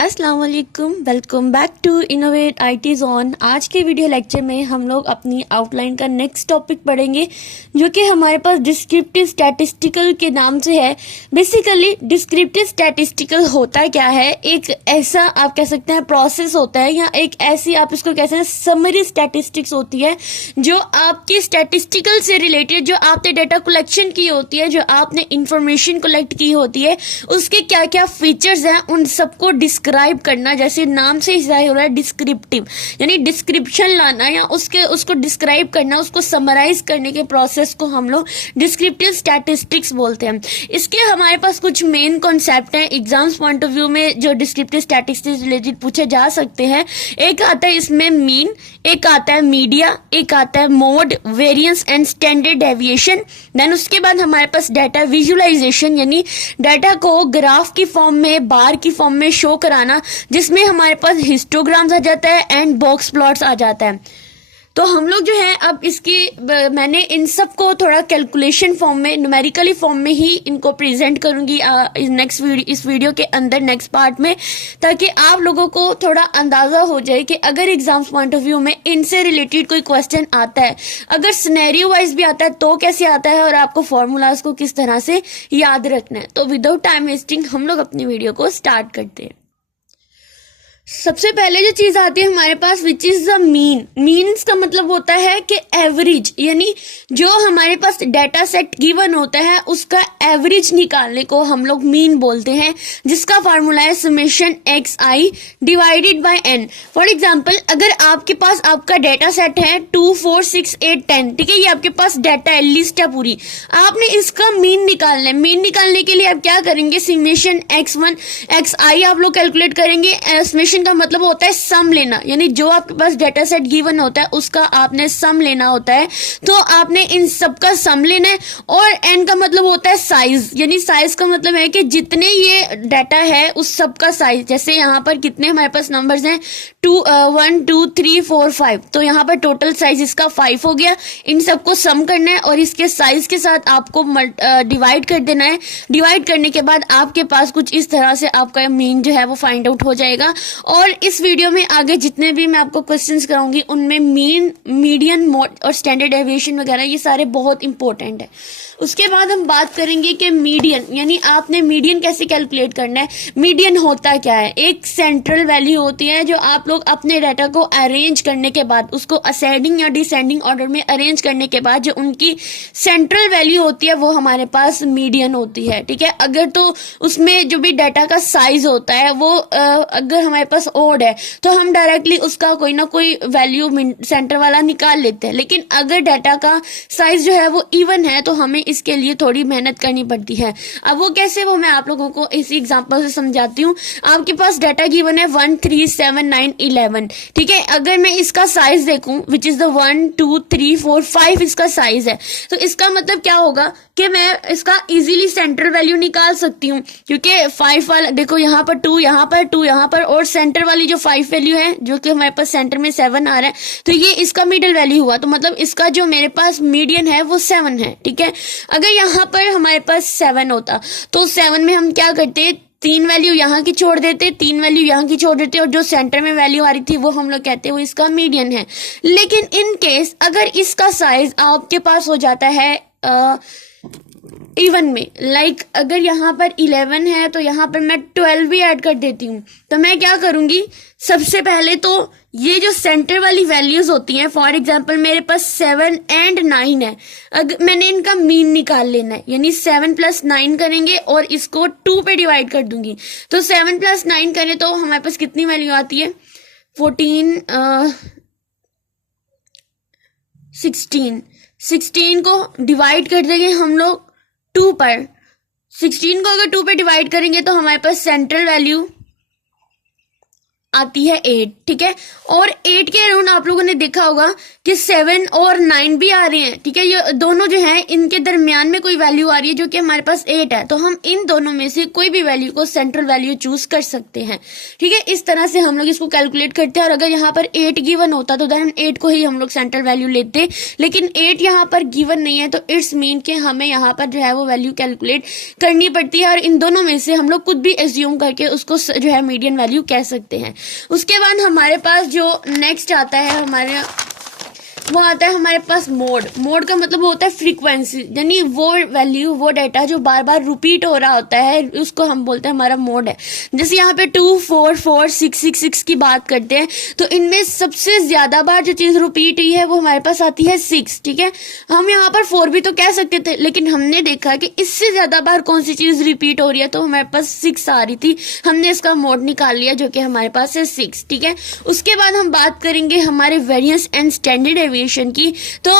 अस्सलाम वालेकुम, welcome back to innovate IT zone. आज के वीडियो लेक्चर में हम लोग अपनी आउटलाइन का नेक्स्ट टॉपिक पढ़ेंगे जो कि हमारे पास डिस्क्रिप्टिव स्टैटिस्टिकल के नाम से है। बेसिकली डिस्क्रिप्टिव स्टैटिस्टिकल होता क्या है, एक ऐसा आप कह सकते हैं प्रोसेस होता है या एक ऐसी आप इसको कह सकते हैं समरी स्टैटिस्टिक्स होती है जो आपकी स्टैटिस्टिकल से रिलेटेड, जो आपने डेटा कलेक्शन की होती है, जो आपने इंफॉर्मेशन कलेक्ट की होती है, उसके क्या क्या फीचर्स हैं उन सबको डिस्क्राइब करना। जैसे नाम से ही जाहिर हो रहा है डिस्क्रिप्टिव, यानी डिस्क्रिप्शन लाना या उसको डिस्क्राइब करना, उसको समराइज करने के प्रोसेस को हम लोग डिस्क्रिप्टिव स्टैटिस्टिक्स बोलते हैं। इसके हमारे पास कुछ मेन कॉन्सेप्ट हैं एग्जाम्स पॉइंट ऑफ व्यू में जो डिस्क्रिप्टिव स्टैटिस्टिक्स रिलेटेड पूछे जा सकते हैं। एक आता है इसमें मीन, एक आता है मीडिया, एक आता है mode, variance and standard deviation. Then उसके बाद हमारे पास डाटा विजुअलाइजेशन, यानी डाटा को ग्राफ की फॉर्म में, बार की फॉर्म में शो कराना, जिसमें हमारे पास हिस्टोग्राम्स आ जाता है एंड बॉक्स प्लॉट्स आ जाता है। तो हम लोग जो है अब मैंने इन सब को थोड़ा कैलकुलेशन फॉर्म में, न्यूमेरिकली फॉर्म में ही इनको प्रेजेंट करूंगी इस वीडियो के अंदर नेक्स्ट पार्ट में, ताकि आप लोगों को थोड़ा अंदाजा हो जाए कि अगर एग्जाम्स पॉइंट ऑफ व्यू में इनसे रिलेटेड कोई क्वेश्चन आता है, अगर सिनेरियो वाइज भी आता है तो कैसे आता है और आपको फॉर्मूलाज को किस तरह से याद रखना है। तो विदाउट टाइम वेस्टिंग हम लोग अपनी वीडियो को स्टार्ट करते हैं। सबसे पहले जो चीज आती है हमारे पास which is the mean. Means का मतलब होता है कि एवरेज, यानी जो हमारे पास डाटा सेट गिवन होता है उसका एवरेज निकालने को हम लोग मीन बोलते हैं, जिसका फार्मूला है summation x i divided by n. For example अगर आपके पास आपका डाटा सेट है 2, 4, 6, 8, 10, ठीक है, ये आपके पास डाटा है, लिस्ट है पूरी, आपने इसका मीन निकालना है। मीन निकालने के लिए आप क्या करेंगे, समेशन x1 xi आप लोग कैलकुलेट करेंगे। समेशन का मतलब होता है सम लेना, यानी जो आपके पास डाटा सेट गिवन होता है उसका आपने सम लेना होता है, तो आपने इन सब का सम लेना है। और एन का मतलब होता है साइज, यानी साइज का मतलब है कि जितने ये डाटा है उस सब का साइज। जैसे यहाँ पर कितने हमारे पास नंबर्स हैं 1 2 3 4 5, तो यहाँ पर टोटल साइज इसका 5 हो गया। इन सबको सम करना है और इसके साइज के साथ आपको डिवाइड कर देना है। डिवाइड करने के बाद आपके पास कुछ इस तरह से आपका मीन जो है वो फाइंड आउट हो जाएगा। और इस वीडियो में आगे जितने भी मैं आपको क्वेश्चंस कराऊंगी उनमें मीन, मीडियन, मोड और स्टैंडर्ड डेविएशन वगैरह ये सारे बहुत इंपॉर्टेंट है। उसके बाद हम बात करेंगे कि मीडियन, यानी आपने मीडियन कैसे कैलकुलेट करना है। मीडियन होता क्या है, एक सेंट्रल वैल्यू होती है जो आप लोग अपने डाटा को अरेंज करने के बाद, उसको असेंडिंग या डिसेंडिंग ऑर्डर में अरेंज करने के बाद जो उनकी सेंट्रल वैल्यू होती है वो हमारे पास मीडियन होती है, ठीक है। अगर तो उसमें जो भी डाटा का साइज होता है वो अगर हमारे पास ओड है तो हम डायरेक्टली उसका कोई ना कोई वैल्यू सेंटर वाला निकाल लेते हैं, लेकिन अगर डाटा का साइज जो है वो इवन है तो हमें इसके लिए थोड़ी मेहनत करनी पड़ती है। अब वो कैसे, वो मैं आप लोगों को इसी एग्जांपल से समझाती हूँ। आपके पास डाटा गिवन है 1 3 7 9 11, ठीक है। अगर मैं इसका साइज देखूं विच इज द 1 2 3 4 5 इसका साइज है, तो इसका मतलब क्या होगा कि मैं इसका इजीली सेंट्रल वैल्यू निकाल सकती हूँ, क्योंकि 5 वाला देखो यहाँ पर 2, यहाँ पर 2, यहाँ पर, और सेंटर वाली जो 5 वैल्यू है जो कि हमारे पास सेंटर में 7 आ रहा है, तो ये इसका मिडिल वैल्यू हुआ, तो मतलब इसका जो मेरे पास मीडियन है वो 7 है, ठीक है। अगर यहाँ पर हमारे पास 7 होता तो 7 में हम क्या करते, 3 वैल्यू यहाँ की छोड़ देते, 3 वैल्यू यहाँ की छोड़ देते, और जो सेंटर में वैल्यू आ रही थी वो हम लोग कहते हैं वो इसका मीडियन है। लेकिन इन केस अगर इसका साइज आपके पास हो जाता है इवन में, लाइक अगर यहाँ पर 11 है तो यहाँ पर मैं 12 भी ऐड कर देती हूँ, तो मैं क्या करूंगी, सबसे पहले तो ये जो सेंटर वाली वैल्यूज होती हैं, फॉर एग्जांपल मेरे पास 7 एंड 9 है, अगर मैंने इनका मीन निकाल लेना है, यानी 7 + 9 करेंगे और इसको 2 पे डिवाइड कर दूंगी, तो 7 + 9 करें तो हमारे पास कितनी वैल्यू आती है 14 16 को डिवाइड कर देंगे हम लोग 2 पर। 16 को अगर 2 पे डिवाइड करेंगे तो हमारे पास सेंट्रल वैल्यू आती है 8, ठीक है। और 8 के अराउंड आप लोगों ने देखा होगा कि 7 और 9 भी आ रहे हैं, ठीक है। ये दोनों जो है इनके दरमियान में कोई वैल्यू आ रही है जो कि हमारे पास 8 है, तो हम इन दोनों में से कोई भी वैल्यू को सेंट्रल वैल्यू चूज कर सकते हैं, ठीक है। इस तरह से हम लोग इसको कैलकुलेट करते हैं। और अगर यहाँ पर 8 गिवन होता तो देन 8 को ही हम लोग सेंट्रल वैल्यू लेते, लेकिन 8 यहाँ पर गिवन नहीं है, तो इट्स मीन के हमें यहाँ पर जो है वो वैल्यू कैलकुलेट करनी पड़ती है। और इन दोनों में से हम लोग खुद भी एज्यूम करके उसको जो है मीडियन वैल्यू कह सकते हैं। उसके बाद हमारे पास जो नेक्स्ट आता है वो आता है हमारे पास मोड। मोड का मतलब होता है फ्रीक्वेंसी, यानी वो वैल्यू, वो डाटा जो बार बार रिपीट हो रहा होता है उसको हम बोलते हैं हमारा मोड है। जैसे यहाँ पे 2 4 4 6 6 6 की बात करते हैं, तो इनमें सबसे ज्यादा बार जो चीज रिपीट हुई है वो हमारे पास आती है 6, ठीक है। हम यहाँ पर 4 भी तो कह सकते थे, लेकिन हमने देखा कि इससे ज्यादा बार कौन सी चीज रिपीट हो रही है, तो हमारे पास 6 आ रही थी, हमने इसका मोड निकाल लिया जो कि हमारे पास है 6, ठीक है। उसके बाद हम बात करेंगे हमारे वेरिएंस एंड स्टैंडर्ड डेविएशन की। तो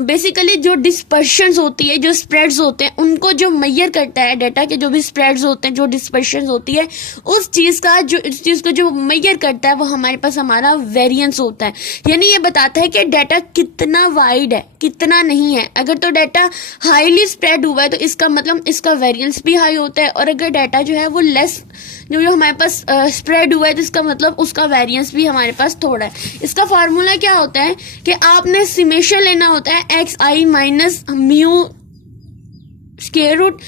बेसिकली जो डिस्पर्शंस होती है, जो स्प्रेड्स होते हैं, उनको जो मेजर करता है डाटा के, जो भी स्प्रेड्स होते हैं, जो डिस्पर्शंस होती है, उस चीज को जो मेजर करता है वो हमारे पास हमारा वेरिएंस होता है। यानी ये बताता है कि डाटा कितना वाइड है, कितना नहीं है। अगर तो डाटा हाईली स्प्रेड हुआ है तो इसका मतलब इसका वेरिएंस भी हाई होता है, और अगर डाटा जो है वो लेस जो हमारे पास स्प्रेड हुआ है तो इसका मतलब उसका वेरिएंस भी हमारे पास थोड़ा है। इसका फार्मूला क्या होता है कि आपने समेशन लेना होता है xi minus mu square root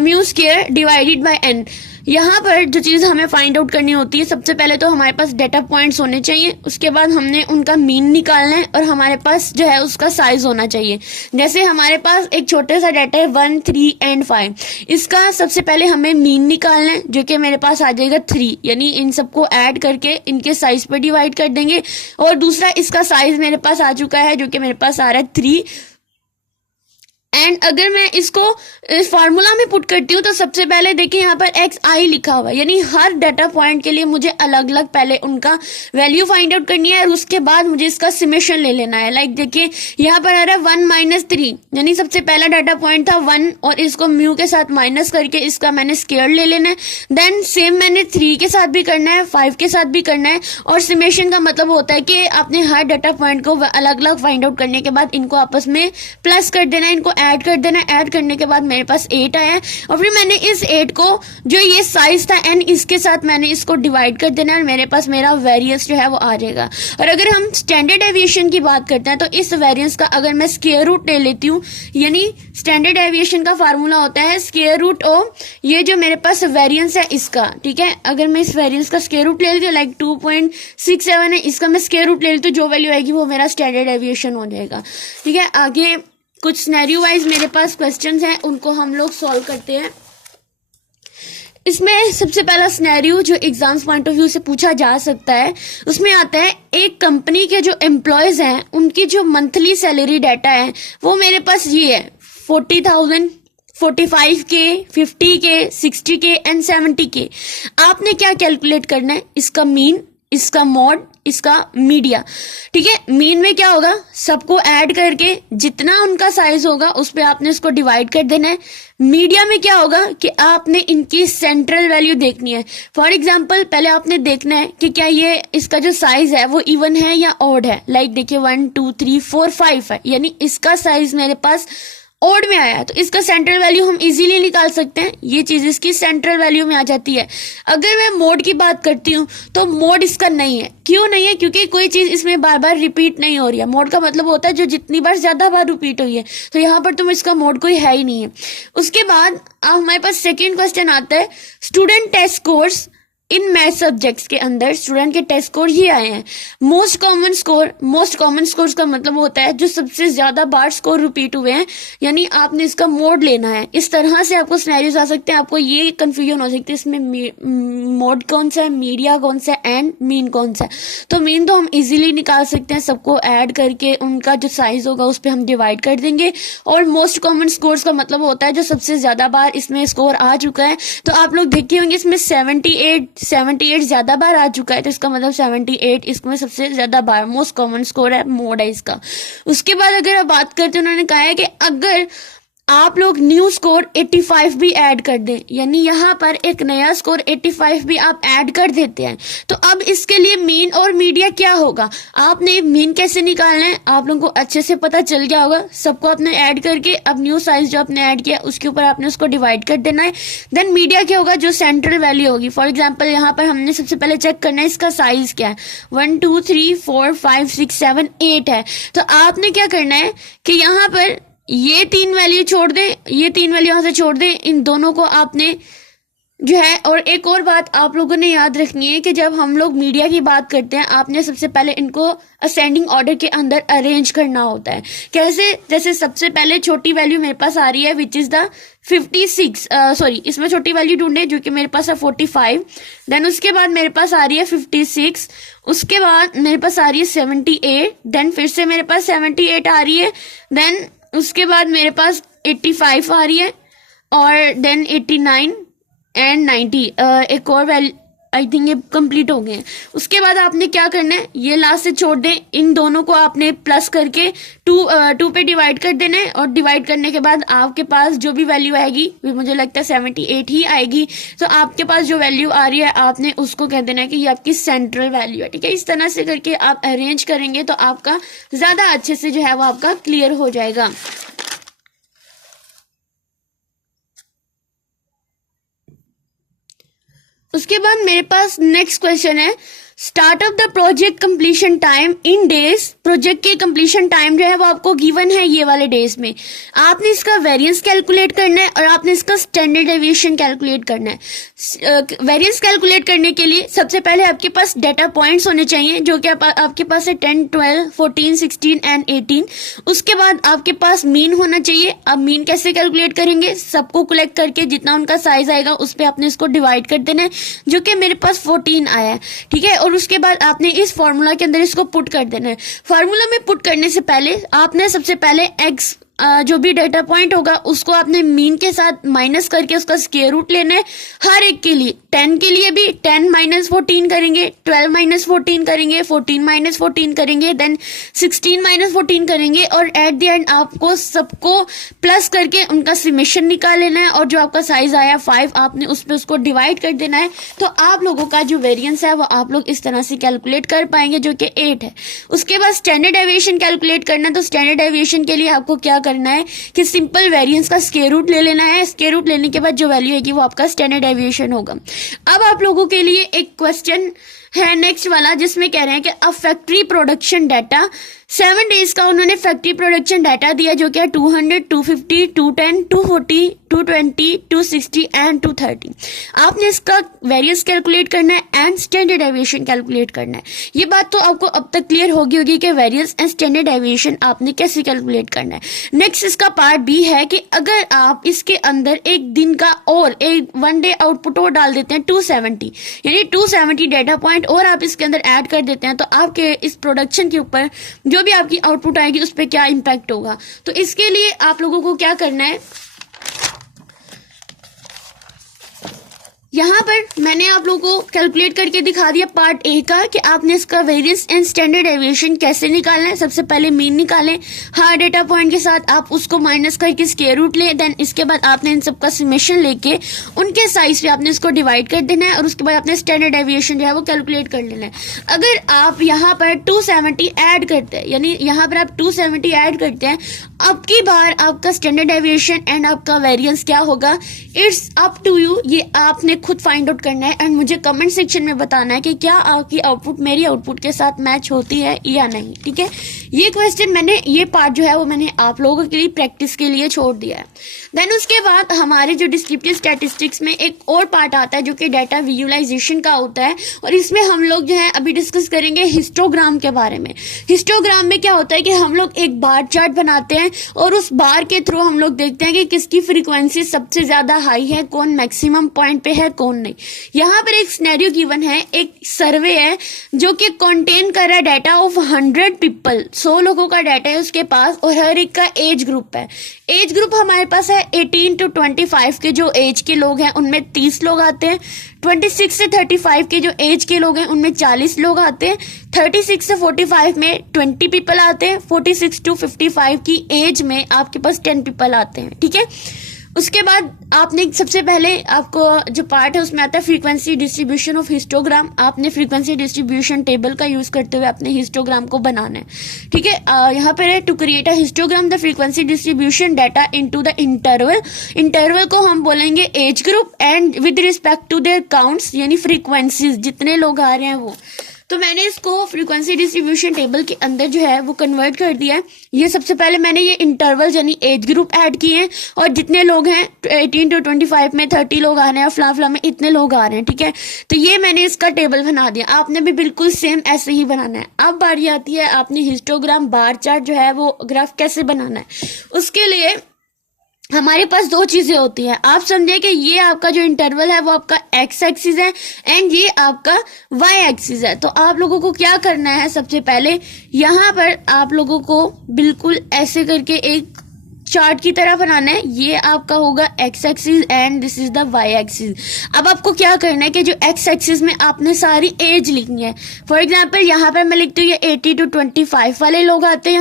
mu square divided by n। यहाँ पर जो चीज हमें फाइंड आउट करनी होती है, सबसे पहले तो हमारे पास डेटा पॉइंट्स होने चाहिए, उसके बाद हमने उनका मीन निकालना है, और हमारे पास जो है उसका साइज होना चाहिए। जैसे हमारे पास एक छोटा सा डाटा है 1 3 एंड 5, इसका सबसे पहले हमें मीन निकालना है जो कि मेरे पास आ जाएगा 3, यानी इन सबको ऐड करके इनके साइज पर डिवाइड कर देंगे। और दूसरा इसका साइज मेरे पास आ चुका है जो कि मेरे पास आ रहा है 3। एंड अगर मैं इसको फार्मूला में पुट करती हूँ तो सबसे पहले देखिए यहाँ पर xi लिखा हुआ है, यानी हर डाटा पॉइंट के लिए मुझे अलग अलग पहले उनका वैल्यू फाइंड आउट करनी है, और उसके बाद मुझे इसका समेशन ले लेना है। लाइक देखिए यहाँ पर आ रहा है 1 माइनस 3, यानी सबसे पहला डाटा पॉइंट था 1, और इसको म्यू के साथ माइनस करके इसका मैंने स्क्वायर ले लेना है। देन सेम मैंने 3 के साथ भी करना है, 5 के साथ भी करना है। और समेशन का मतलब होता है कि आपने हर डाटा पॉइंट को अलग अलग फाइंड आउट करने के बाद इनको आपस में प्लस कर देना है, इनको ऐड कर देना। ऐड करने के बाद मेरे पास 8 आया है, और फिर मैंने इस 8 को जो ये साइज था n, इसके साथ मैंने इसको डिवाइड कर देना है, और मेरे पास मेरा वेरिएंस जो है वो आ जाएगा। और अगर हम स्टैंडर्ड डेविएशन की बात करते हैं तो इस वेरिएंस का अगर मैं स्क्वायर रूट ले लेती हूँ, यानी स्टैंडर्ड डेविएशन का फार्मूला होता है स्क्वायर रूट ऑफ ये जो मेरे पास वेरिएंस है इसका, ठीक है। अगर मैं इस वेरिएंस का स्क्वायर रूट ले लेती हूँ, लाइक 2.67 है, इसका मैं स्क्वायर रूट ले लेती हूँ, जो वैल्यू आएगी वो मेरा स्टैंडर्ड डेविएशन हो जाएगा, ठीक है। आगे कुछ सिनेरियो वाइज मेरे पास क्वेश्चंस हैं, उनको हम लोग सॉल्व करते हैं। इसमें सबसे पहला सिनेरियो जो एग्जाम्स पॉइंट ऑफ व्यू से पूछा जा सकता है, उसमें आता है एक कंपनी के जो एम्प्लॉयज हैं उनकी जो मंथली सैलरी डाटा है वो मेरे पास ये है 40,000, 45K, 50K, 60K and 70K। आपने क्या कैलकुलेट करना है, इसका मीन, इसका मॉड, इसका मीडिया, ठीक है। मीन में क्या होगा, सबको ऐड करके जितना उनका साइज होगा उस पे आपने इसको डिवाइड कर देना है। मीडिया में क्या होगा कि आपने इनकी सेंट्रल वैल्यू देखनी है। फॉर एग्जांपल पहले आपने देखना है कि क्या ये इसका जो साइज है वो इवन है या ऑड है। लाइक देखिए 1 2 3 4 5 है, यानी इसका साइज मेरे पास ओड में आया, तो इसका सेंट्रल वैल्यू हम इजीली निकाल सकते हैं, ये चीज इसकी सेंट्रल वैल्यू में आ जाती है। अगर मैं मोड की बात करती हूँ तो मोड इसका नहीं है। क्यों नहीं है, क्योंकि कोई चीज इसमें बार बार रिपीट नहीं हो रही है। मोड का मतलब होता है जो जितनी बार ज्यादा बार रिपीट हुई है, तो यहाँ पर तो इसका मोड कोई है ही नहीं है। उसके बाद हमारे पास सेकेंड क्वेश्चन आता है, student test scores in math subjects के अंदर स्टूडेंट के टेस्ट स्कोर ही आए हैं। मोस्ट कॉमन स्कोर का मतलब होता है जो सबसे ज्यादा बार स्कोर रिपीट हुए हैं, यानी आपने इसका मोड लेना है। इस तरह से आपको सिनेरियोस आ सकते हैं, आपको ये कंफ्यूजन हो सकती है इसमें मोड कौन सा है, मीडिया कौन सा है एंड मीन कौन सा है। तो मीन तो हम इजीली निकाल सकते हैं, सबको ऐड करके उनका जो साइज होगा उस पर हम डिवाइड कर देंगे। और मोस्ट कॉमन स्कोर्स का मतलब होता है जो सबसे ज्यादा बार इसमें स्कोर आ चुका है। तो आप लोग देखे होंगे इसमें 78 ज्यादा बार आ चुका है, तो इसका मतलब 78 इसमें सबसे ज्यादा बार मोस्ट कॉमन स्कोर है, मोड है इसका। उसके बाद अगर आप बात करते हैं, उन्होंने कहा है कि अगर आप लोग न्यू स्कोर 85 भी ऐड कर दें, यानी यहाँ पर एक नया स्कोर 85 भी आप ऐड कर देते हैं, तो अब इसके लिए मीन और मीडिया क्या होगा, आपने मीन कैसे निकालना है आप लोगों को अच्छे से पता चल गया होगा। सबको आपने ऐड करके अब न्यू साइज जो आपने ऐड किया उसके ऊपर आपने उसको डिवाइड कर देना है। देन मीडिया क्या होगा, जो सेंट्रल वैल्यू होगी। फॉर एग्जाम्पल यहाँ पर हमने सबसे पहले चेक करना है इसका साइज क्या है, 1 2 3 4 5 6 7 8 है। तो आपने क्या करना है कि यहाँ पर ये 3 वैल्यू छोड़ दें, ये 3 वैल्यू यहां से छोड़ दें, इन दोनों को आपने जो है। और एक और बात आप लोगों ने याद रखनी है कि जब हम लोग मीडिया की बात करते हैं आपने सबसे पहले इनको असेंडिंग ऑर्डर के अंदर अरेंज करना होता है। कैसे, जैसे सबसे पहले छोटी वैल्यू मेरे पास आ रही है विच इज द 56, सॉरी इसमें छोटी वैल्यू ढूंढे जो कि मेरे पास है 45। देन उसके बाद मेरे पास आ रही है 56, उसके बाद मेरे पास आ रही है 78, देन फिर से मेरे पास 78 आ रही है, देन उसके बाद मेरे पास 85 आ रही है, और देन 89 एंड 90। एक और वैल्यू आई थिंक ये कंप्लीट हो गए हैं। उसके बाद आपने क्या करना है, ये लास्ट से छोड़ दें, इन दोनों को आपने प्लस करके 2 पे डिवाइड कर देना है, और डिवाइड करने के बाद आपके पास जो भी वैल्यू आएगी मुझे लगता है 78 ही आएगी। तो आपके पास जो वैल्यू आ रही है आपने उसको कह देना है कि ये आपकी सेंट्रल वैल्यू है। ठीक है, इस तरह से करके आप अरेंज करेंगे तो आपका ज्यादा अच्छे से जो है वो आपका क्लियर हो जाएगा। उसके बाद मेरे पास नेक्स्ट क्वेश्चन है, start of the project completion time in days. Project के कंप्लीशन टाइम जो है वो आपको गिवन है ये वाले डेज में। आपने इसका वेरिएंस कैलकुलेट करना है और आपने इसका स्टैंडर्ड डेविएशन कैलकुलेट करना है। वेरिएंस कैलकुलेट करने के लिए सबसे पहले आपके पास डेटा पॉइंट्स होने चाहिए जो कि आपके पास है 10 12 14 16 एंड 18। उसके बाद आपके पास मीन होना चाहिए। अब मीन कैसे कैलकुलेट करेंगे, सबको कलेक्ट करके जितना उनका साइज आएगा उस पर आपने इसको डिवाइड कर देना है, जो कि मेरे पास 14 आया है। ठीक है, और उसके बाद आपने इस फॉर्मूला के अंदर इसको पुट कर देना है। फॉर्मूला में पुट करने से पहले आपने सबसे पहले एक्स जो भी डेटा पॉइंट होगा उसको आपने मीन के साथ माइनस करके उसका स्क्वायर रूट लेना है हर एक के लिए। 10 के लिए भी 10 माइनस 14 करेंगे, 12 माइनस 14 करेंगे, 14 माइनस 14 करेंगे, देन 16 माइनस 14 करेंगे, और एट द एंड आपको सबको प्लस करके उनका समेशन निकाल लेना है, और जो आपका साइज आया 5 आपने उस पर उसको डिवाइड कर देना है। तो आप लोगों का जो वेरिएंस है वो आप लोग इस तरह से कैलकुलेट कर पाएंगे जो कि 8 है। उसके बाद स्टैंडर्ड डेविएशन कैलकुलेट करना है। तो स्टैंडर्ड डेविएशन के लिए आपको क्या करना है कि सिंपल वेरिएंस का स्क्वायर रूट ले लेना है। स्क्वायर रूट लेने के बाद जो वैल्यू आएगी वो आपका स्टैंडर्ड डेविएशन होगा। अब आप लोगों के लिए एक क्वेश्चन है नेक्स्ट वाला जिसमें कह रहे हैं कि अब फैक्ट्री प्रोडक्शन डाटा 7 डेज का उन्होंने फैक्ट्री प्रोडक्शन डाटा दिया जो कि 200 250 210 240 220 260 एंड 230। आपने इसका वेरिएंस कैलकुलेट करना है एंड स्टैंडर्ड डेविएशन कैलकुलेट करना है। ये बात तो आपको अब तक क्लियर होगी कि वेरिएंस एंड स्टैंडर्ड डेविएशन आपने कैसे कैलकुलेट करना है। नेक्स्ट इसका पार्ट बी है कि अगर आप इसके अंदर एक दिन का और एक 1 डे आउटपुट और डाल देते हैं 270, यानी 270 डेटा पॉइंट और आप इसके अंदर ऐड कर देते हैं, तो आपके इस प्रोडक्शन के ऊपर जो भी आपकी आउटपुट आएगी उस पर क्या इंपैक्ट होगा। तो इसके लिए आप लोगों को क्या करना है, यहाँ पर मैंने आप लोगों को कैलकुलेट करके दिखा दिया पार्ट ए का कि आपने इसका वेरिएंस एंड स्टैंडर्ड डेविएशन कैसे निकालना है। सबसे पहले मीन निकालें, हर डेटा पॉइंट के साथ आप उसको माइनस करके स्क्वायर रूट लें, देन इसके बाद आपने इन सबका समेशन लेके उनके साइज पे आपने इसको डिवाइड कर देना है, और उसके बाद आपने स्टैंडर्ड डेविएशन जो है वो कैलकुलेट कर लेना है। अगर आप यहाँ पर 270 ऐड करते हैं, यानी यहाँ पर आप 270 ऐड करते हैं, अब की बार आपका स्टैंडर्ड डेविएशन एंड आपका वेरिएंस क्या होगा, इट्स अप टू यू। ये आपने खुद फाइंड आउट करना है एंड मुझे कमेंट सेक्शन में बताना है कि क्या आपकी आउटपुट मेरी आउटपुट के साथ मैच होती है या नहीं। ठीक है, ये क्वेश्चन मैंने, ये पार्ट जो है वो मैंने आप लोगों के लिए प्रैक्टिस के लिए छोड़ दिया है। देन उसके बाद हमारे जो डिस्क्रिप्टिव स्टैटिस्टिक्स में एक और पार्ट आता है जो कि डाटा विजुअलाइजेशन का होता है, और इसमें हम लोग जो है अभी डिस्कस करेंगे हिस्टोग्राम के बारे में। हिस्टोग्राम में क्या होता है कि हम लोग एक बार चार्ट बनाते हैं और उस बार के थ्रू हम लोग देखते हैं कि किसकी फ्रीक्वेंसी सबसे ज्यादा हाई है, कौन मैक्सिमम पॉइंट पे है, है कौन नहीं। यहाँ पर एक सिनेरियो गिवन है, एक सर्वे है जो कि कंटेन कर रहा है डाटा ऑफ 100 पीपल, 100 लोगों का डाटा है उसके पास, और हर एक का एज ग्रुप है। एज ग्रुप हमारे पास है 18 to 25 के जो एज के लोग हैं उनमें 30 लोग आते हैं, 26 से 35 के जो एज के लोग हैं उनमें 40 लोग आते हैं, 36 से 45 में 20 पीपल आते हैं, 46 to 55 की एज में आपके पास 10 पीपल आते हैं। ठीक है, उसके बाद आपने सबसे पहले आपको जो पार्ट है उसमें आता है फ्रीक्वेंसी डिस्ट्रीब्यूशन ऑफ हिस्टोग्राम। आपने फ्रीक्वेंसी डिस्ट्रीब्यूशन टेबल का यूज करते हुए अपने हिस्टोग्राम को बनाना है। ठीक है, यहाँ पर है to create a histogram the frequency distribution data into the interval. Interval को हम बोलेंगे as group and with respect to their counts, यानी फ्रीक्वेंसीज जितने लोग आ रहे हैं वो। तो मैंने इसको फ्रीक्वेंसी डिस्ट्रीब्यूशन टेबल के अंदर जो है वो कन्वर्ट कर दिया है। ये सबसे पहले मैंने ये इंटरवल यानी एज ग्रुप ऐड किए हैं, और जितने लोग हैं 18 to 25 में 30 लोग आ रहे हैं, फला में इतने लोग आ रहे हैं। ठीक है, तो ये मैंने इसका टेबल बना दिया। आपने भी बिल्कुल सेम ऐसे ही बनाना है। अब बारी आती है आपने हिस्टोग्राम बार चार्ट जो है वो ग्राफ कैसे बनाना है। उसके लिए हमारे पास दो चीजें होती हैं। आप समझे कि ये आपका जो इंटरवल है वो आपका एक्स एक्सिस है एंड ये आपका वाई एक्सिस है। तो आप लोगों को क्या करना है, सबसे पहले यहाँ पर आप लोगों को बिल्कुल ऐसे करके एक चार्ट की तरह बनाना है। ये आपका होगा x axis and this is the y axis. अब आपको क्या करना है कि जो एक्स एक्सिस में आपने सारी एज लिखनी है। फॉर एग्जांपल यहाँ पर मैं लिखती हूँ ये 80 to 25 वाले लोग आते हैं,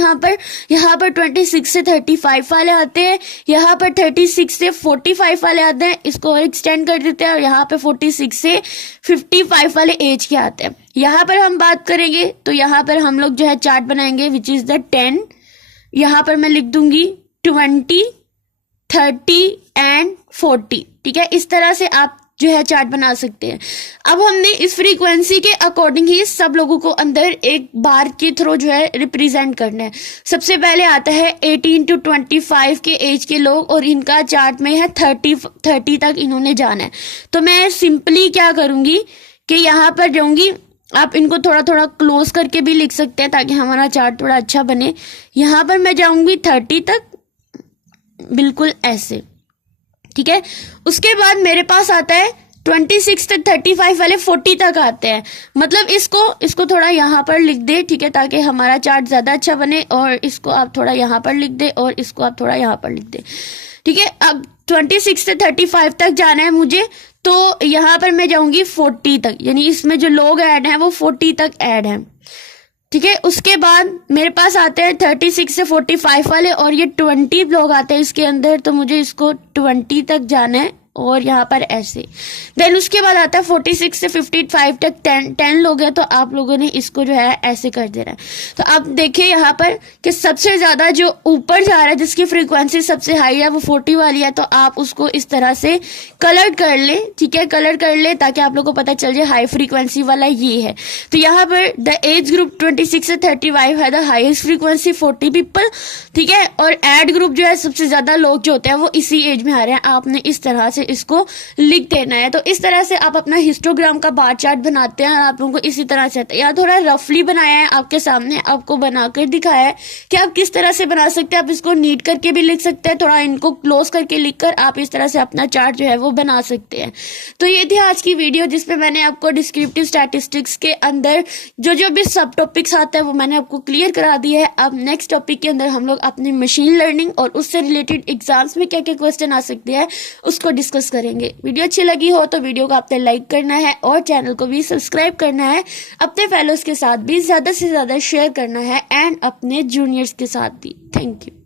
यहाँ पर 26 से 35 वाले आते हैं, यहाँ पर 36 से 45 वाले आते हैं, इसको और एक्सटेंड कर देते हैं, और यहाँ पे 46 से 55 वाले एज के आते हैं। यहाँ पर हम बात करेंगे तो यहाँ पर हम लोग जो है चार्ट बनाएंगे विच इज द 10। यहाँ पर मैं लिख दूंगी 20, 30 एंड 40। ठीक है, इस तरह से आप जो है चार्ट बना सकते हैं। अब हमने इस फ्रीक्वेंसी के अकॉर्डिंग ही सब लोगों को अंदर एक बार के थ्रू जो है रिप्रेजेंट करना है। सबसे पहले आता है 18 to 25 के एज के लोग, और इनका चार्ट में है 30 तक इन्होंने जाना है। तो मैं सिंपली क्या करूंगी कि यहाँ पर जाऊंगी, आप इनको थोड़ा थोड़ा क्लोज करके भी लिख सकते हैं ताकि हमारा चार्ट थोड़ा अच्छा बने। यहाँ पर मैं जाऊंगी 30 तक, बिल्कुल ऐसे। ठीक है, उसके बाद मेरे पास आता है 26 से 35 वाले 40 तक आते हैं। मतलब इसको थोड़ा यहाँ पर लिख दे, ठीक है, ताकि हमारा चार्ट ज्यादा अच्छा बने, और इसको आप थोड़ा यहाँ पर लिख दे और इसको आप थोड़ा यहाँ पर लिख दे। ठीक है, अब 26 से 35 तक जाना है मुझे, तो यहाँ पर मैं जाऊंगी 40 तक, यानी इसमें जो लोग ऐड हैं वो 40 तक ऐड हैं। ठीक है, उसके बाद मेरे पास आते हैं 36 से 45 वाले, और ये 20 लोग आते हैं इसके अंदर, तो मुझे इसको 20 तक जाना है, और यहाँ पर ऐसे। देन उसके बाद आता है 46 से 55 तक 10 लोग हैं, तो आप लोगों ने इसको जो है ऐसे कर देना है। तो आप देखिए यहाँ पर कि सबसे ज्यादा जो ऊपर जा रहा है, जिसकी फ्रीक्वेंसी सबसे हाई है, वो 40 वाली है, तो आप उसको इस तरह से कलर कर ले। ठीक है, कलर कर ले ताकि आप लोगों को पता चल जाए हाई फ्रीक्वेंसी वाला ये है। तो यहाँ पर द एज ग्रुप 26 से 35 है, द हाईएस्ट फ्रीक्वेंसी 40 पीपल। ठीक है, और एड ग्रुप जो है सबसे ज्यादा लोग जो होते हैं वो इसी एज में आ रहे हैं। आपने इस तरह से इसको लिख देना है। तो इस तरह से आप अपना हिस्टोग्राम का बार चार्ट बनाते हैं, और आप लोगों को इसी तरह से या थोड़ा रफली बनाया है आपके सामने, आपको बनाकर दिखाया है कि आप किस तरह से बना सकते हैं। आप इसको नीट करके भी लिख सकते हैं, थोड़ा इनको क्लोज करके लिखकर आप इस तरह से अपना चार्ट जो है वो बना सकते हैं। तो ये थी आज की वीडियो जिसपे मैंने आपको डिस्क्रिप्टिव स्टैटिस्टिक्स के अंदर जो भी सब टॉपिक्स आते हैं वो मैंने आपको क्लियर करा दिया है। अब नेक्स्ट टॉपिक के अंदर हम लोग अपनी मशीन लर्निंग और उससे रिलेटेड एग्जाम्स में क्या क्या क्वेश्चन आ सकते हैं उसको डिस्कस करेंगे। वीडियो अच्छी लगी हो तो वीडियो को आपने लाइक करना है और चैनल को भी सब्सक्राइब करना है। अपने फेलोज के साथ भी ज्यादा से ज्यादा शेयर करना है एंड अपने जूनियर्स के साथ भी। Thank you.